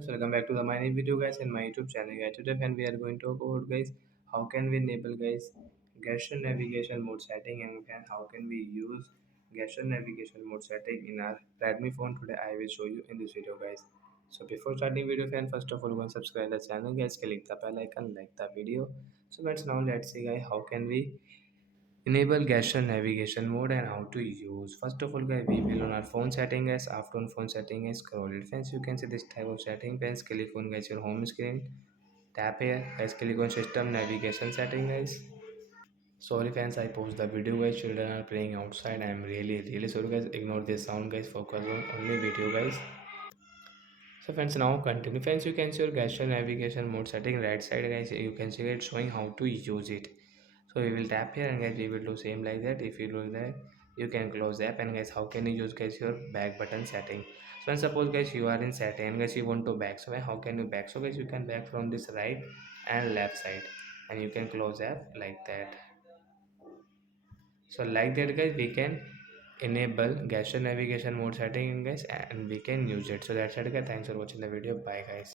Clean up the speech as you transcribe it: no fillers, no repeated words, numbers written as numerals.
So welcome back to the my new video guys in my YouTube channel guys. Today and we are going to talk about guys how can we enable guys gesture navigation mode setting how can we use gesture navigation mode setting in our Redmi phone. Today I will show you in this video guys. So before starting video fan, first of all go and subscribe the channel guys, click the bell icon, like the video. So guys, now let's see guys how can we enable gesture navigation mode and how to use. First of all guys, we will on our phone setting guys. After on phone setting guys, scroll it friends, you can see this type of setting friends. Click on guys your home screen, tap here guys, click on system navigation setting guys. Sorry fans, I post the video guys, children are playing outside. I am really sorry guys, ignore this sound guys, focus on only video guys. So friends, now continue friends, you can see your gesture navigation mode setting right side guys, you can see it showing how to use it. So we will tap here and guys we will do same like that. If you do that, you can close the app. And guys, how can you use guys your back button setting? So and suppose guys you are in setting and guys you want to back, so how can you back? So guys, you can back from this right and left side, and you can close app like that. So like that guys, we can enable gesture navigation mode setting guys, and we can use it. So that's it guys, thanks for watching the video, bye guys.